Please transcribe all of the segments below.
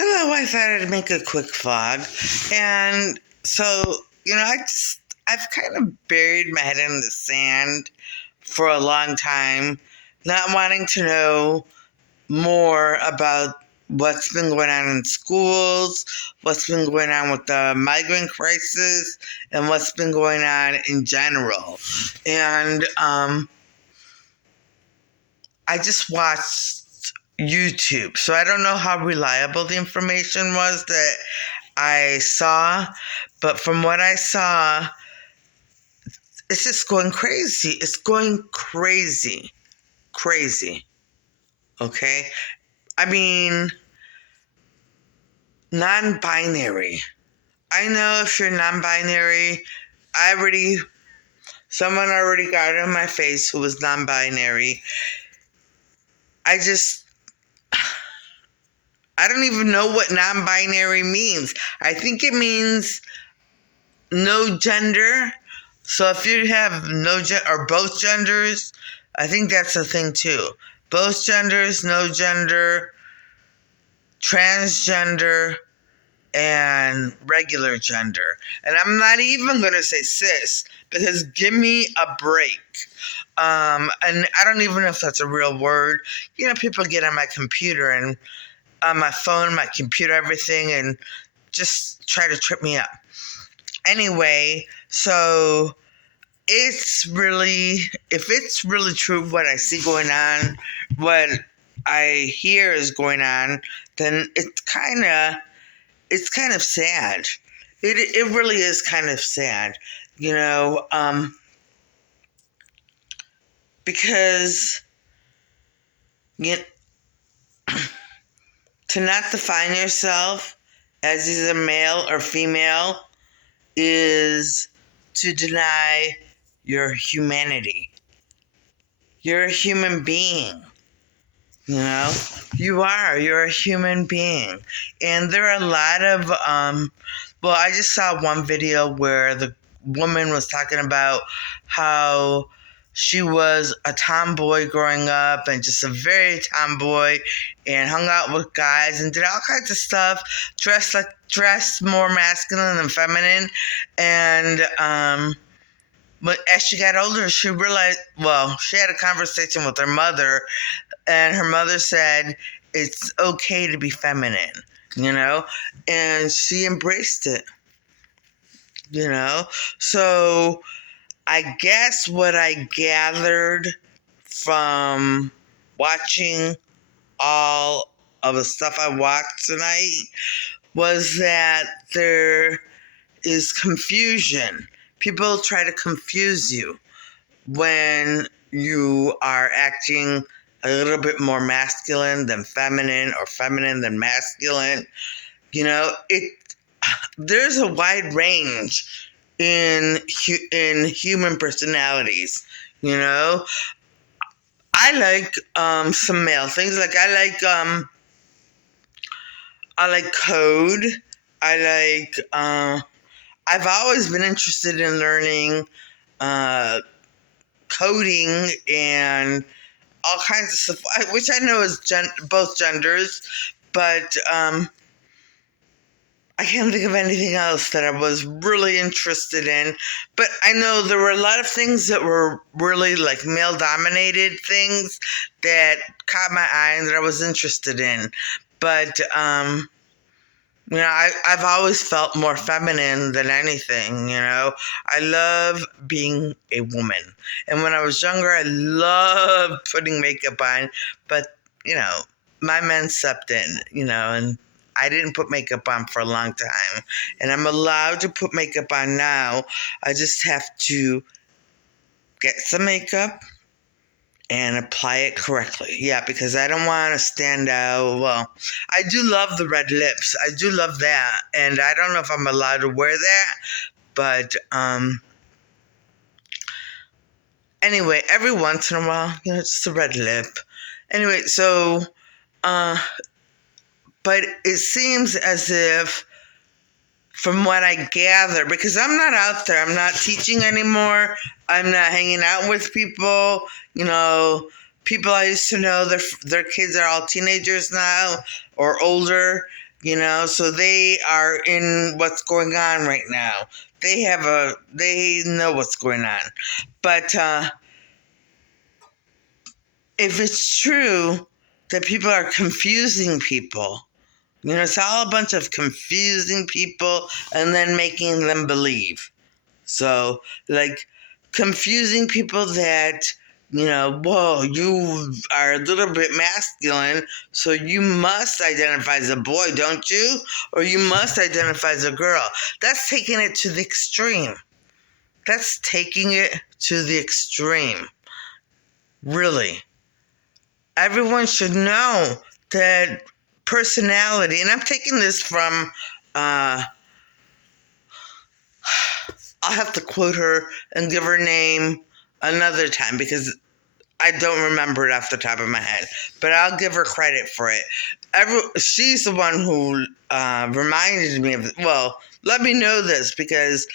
Hello, I thought I'd make a quick vlog. And so, I've kind of buried my head in the sand for a long time, not wanting to know more about what's been going on in schools, what's been going on with the migrant crisis, and what's been going on in general. And I just watched YouTube, so I don't know how reliable the information was that I saw, but from what I saw, it's just going crazy. It's going crazy. Crazy. Okay? I mean, non binary. I know if you're non binary, someone already got it in my face who was non binary. I don't even know what non binary means. I think it means no gender. So if you have no gender or both genders, I think that's a thing too. Both genders, no gender, transgender, and regular gender. And I'm not even going to say cis, because give me a break. And I don't even know if that's a real word. People get on my computer and on my phone, my computer, everything, and just try to trip me up. Anyway, so if it's really true what I see going on, what I hear is going on, then it's kind of sad. It really is kind of sad, because to not define yourself as either male or female is to deny your humanity. You're a human being. You're a human being. And there are a lot of, I just saw one video where the woman was talking about how she was a tomboy growing up and just a very tomboy and hung out with guys and did all kinds of stuff, dressed more masculine than feminine. And, but as she got older, she realized, she had a conversation with her mother, and her mother said, it's okay to be feminine, and she embraced it, So I guess what I gathered from watching all of the stuff I watched tonight was that there is confusion. People try to confuse you when you are acting a little bit more masculine than feminine or feminine than masculine. There's a wide range in human personalities. I like some male things. Like I like code. I've always been interested in learning coding and all kinds of stuff, which I know is both genders, but I can't think of anything else that I was really interested in. But I know there were a lot of things that were really like male-dominated things that caught my eye and that I was interested in. But I've always felt more feminine than anything, I love being a woman. And when I was younger, I loved putting makeup on. But, my men stepped in, and I didn't put makeup on for a long time. And I'm allowed to put makeup on now. I just have to get some makeup and apply it correctly. Yeah, because I don't want to stand out. Well, I do love the red lips. I do love that. And I don't know if I'm allowed to wear that. But anyway, every once in a while, just a red lip. Anyway, so, but it seems as if, from what I gather, because I'm not out there, I'm not teaching anymore, I'm not hanging out with people, people I used to know, their kids are all teenagers now or older, So they are in what's going on right now. They know what's going on. But if it's true that people are confusing people, it's all a bunch of confusing people and then making them believe. So, like, confusing people that, whoa, you are a little bit masculine, so you must identify as a boy, don't you? Or you must identify as a girl. That's taking it to the extreme. That's taking it to the extreme. Really. Everyone should know that personality, and I'm taking this from, I'll have to quote her and give her name another time because I don't remember it off the top of my head, but I'll give her credit for it. She's the one who reminded me of it. Well, let me know this because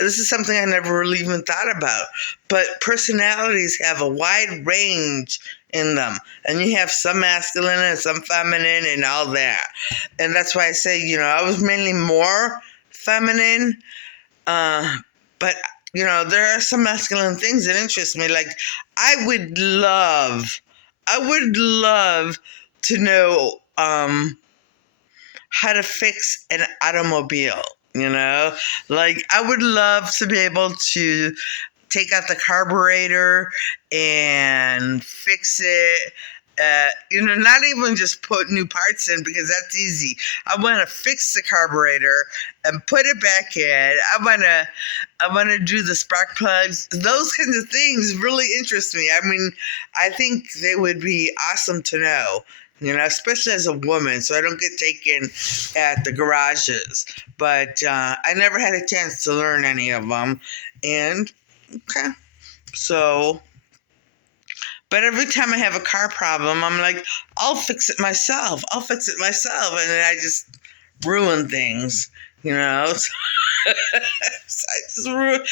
this is something I never really even thought about. But personalities have a wide range in them. And you have some masculine and some feminine and all that. And that's why I say, I was mainly more feminine. But there are some masculine things that interest me. Like, I would love to know how to fix an automobile. Like, I would love to be able to take out the carburetor and fix it. Not even just put new parts in because that's easy. I want to fix the carburetor and put it back in. I want to do the spark plugs. Those kinds of things really interest me. I mean, I think they would be awesome to know, especially as a woman, so I don't get taken at the garages. But I never had a chance to learn any of them. And, okay, so... But every time I have a car problem, I'm like, I'll fix it myself. And then I just ruin things, So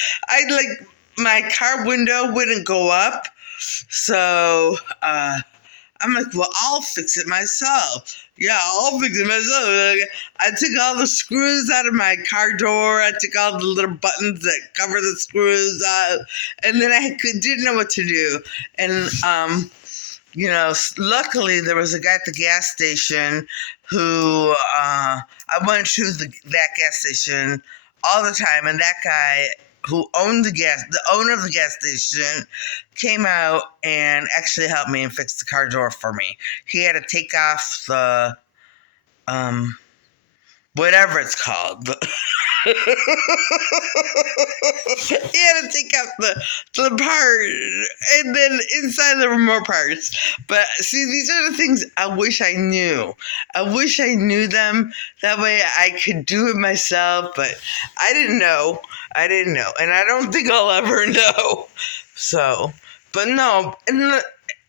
my car window wouldn't go up. So I'm like, well, I'll fix it myself. Yeah, I'll fix it myself. Like, I took all the screws out of my car door. I took all the little buttons that cover the screws out. And then I didn't know what to do. And, luckily there was a guy at the gas station who I went to that gas station all the time. And that guy who owned the owner of the gas station came out and actually helped me and fixed the car door for me. He had to take off the, whatever it's called. He had to take out the part, and then inside there were more parts. But see, these are the things I wish I knew. I wish I knew them. That way I could do it myself, but I didn't know. And I don't think I'll ever know. So, but no, in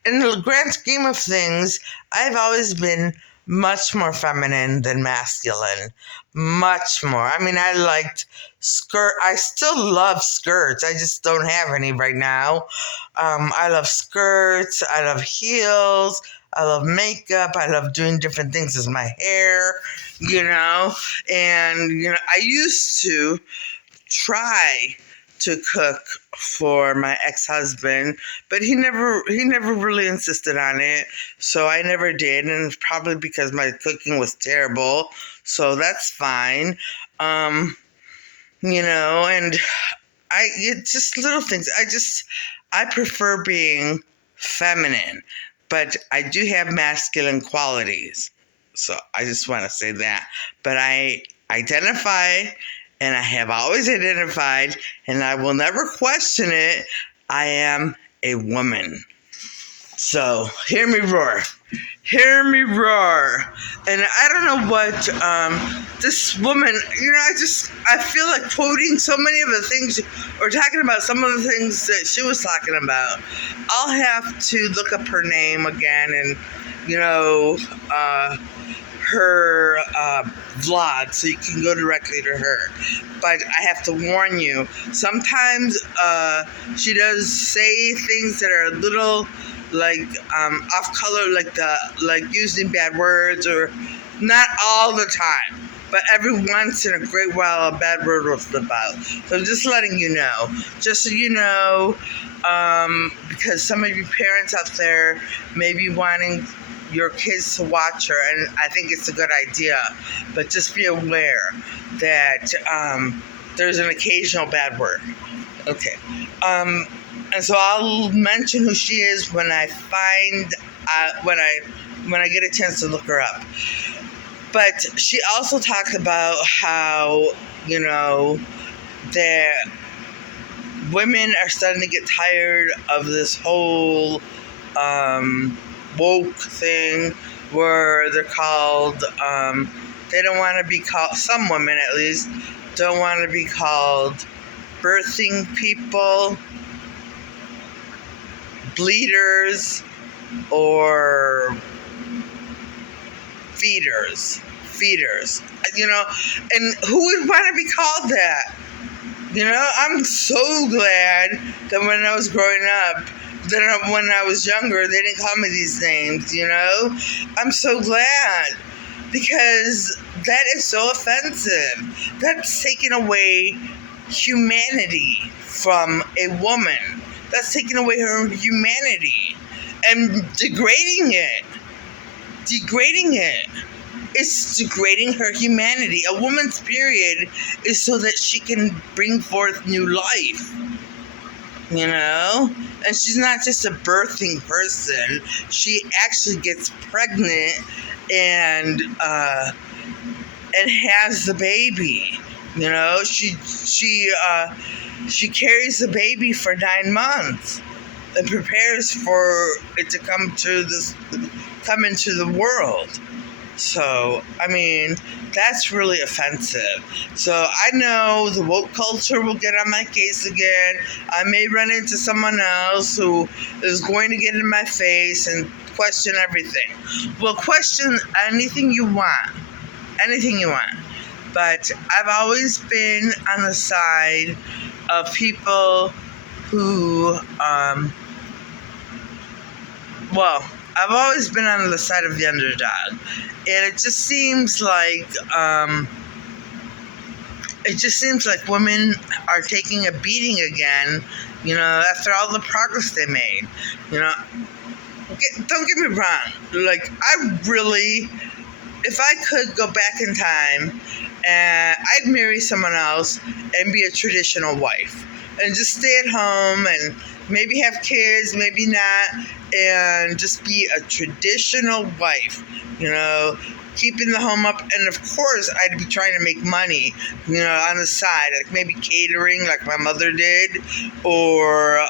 the grand scheme of things, I've always been much more feminine than masculine. Much more. I mean, I liked I still love skirts. I just don't have any right now. I love skirts. I love heels. I love makeup. I love doing different things with my hair, And, I used to try to cook for my ex-husband, but he never really insisted on it, so I never did, and it's probably because my cooking was terrible, so that's fine. And it's just little things. I prefer being feminine, but I do have masculine qualities, so I just want to say that. But I identify, and I have always identified, and I will never question it, I am a woman. So, hear me roar. Hear me roar. And I don't know what this woman, I feel like quoting so many of the things, or talking about some of the things that she was talking about. I'll have to look up her name again and, her vlog, so you can go directly to her. But I have to warn you, sometimes she does say things that are a little off color, like using bad words or Not all the time, but every once in a great while, a bad word will slip out. So just letting you know, just so you know, because some of you parents out there may be wanting your kids to watch her, and I think it's a good idea, but just be aware that there's an occasional bad word. Okay. And so I'll mention who she is when I find when I get a chance to look her up. But she also talked about how, that women are starting to get tired of this whole woke thing where they're called, they don't want to be called, some women at least, don't want to be called birthing people, bleeders, or feeders, and who would want to be called that? I'm so glad that when I was growing up, when I was younger, they didn't call me these names, I'm so glad, because that is so offensive. That's taking away humanity from a woman. That's taking away her humanity and degrading it. It's degrading her humanity. A woman's period is so that she can bring forth new life. And she's not just a birthing person. She actually gets pregnant and has the baby. She carries the baby for 9 months and prepares for it to come into the world. So, that's really offensive. So I know the woke culture will get on my case again. I may run into someone else who is going to get in my face and question everything. Well, question anything you want. But I've always been on the side of people who, I've always been on the side of the underdog. And it just seems like women are taking a beating again, after all the progress they made. Don't get me wrong. Like, if I could go back in time, I'd marry someone else and be a traditional wife and just stay at home and maybe have kids, maybe not, and just be a traditional wife, keeping the home up. And of course, I'd be trying to make money, on the side, like maybe catering like my mother did, or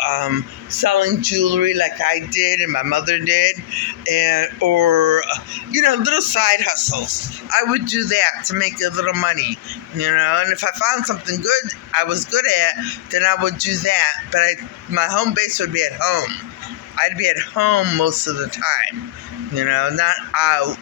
selling jewelry like I did and my mother did, or little side hustles. I would do that to make a little money, and if I found something good I was good at, then I would do that. But my home base would be at home. I'd be at home most of the time, not out.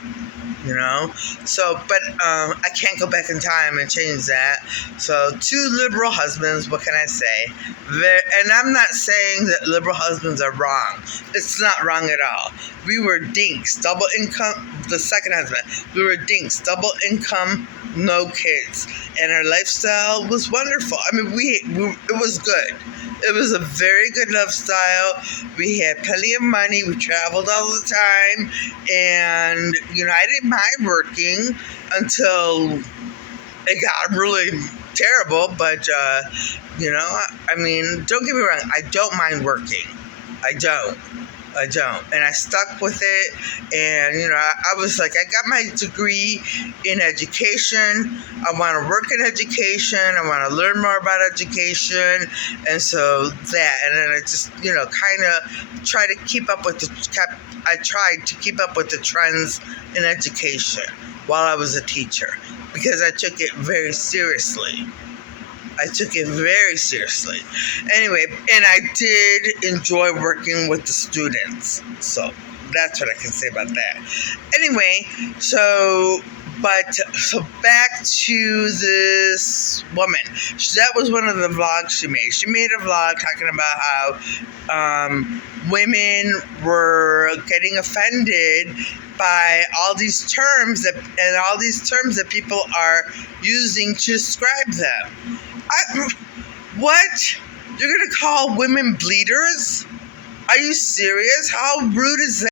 So, but I can't go back in time and change that. So 2 liberal husbands, what can I say? And I'm not saying that liberal husbands are wrong. It's not wrong at all. We were dinks, double income, the second husband. We were dinks, double income, no kids. And our lifestyle was wonderful. It was good. It was a very good lifestyle. We had plenty of money. We traveled all the time. And, I didn't mind working until it got really terrible. But, don't get me wrong. I don't mind working. I don't. And I stuck with it. And, I was like, I got my degree in education. I want to work in education. I want to learn more about education. And so that. And then I just, kind of try to keep up with I tried to keep up with the trends in education while I was a teacher, because I took it very seriously. Anyway, and I did enjoy working with the students. So that's what I can say about that. Anyway, so But so back to this woman. That was one of the vlogs she made. She made a vlog talking about how women were getting offended by all these terms that people are using to describe them. What? You're gonna call women bleeders? Are you serious? How rude is that?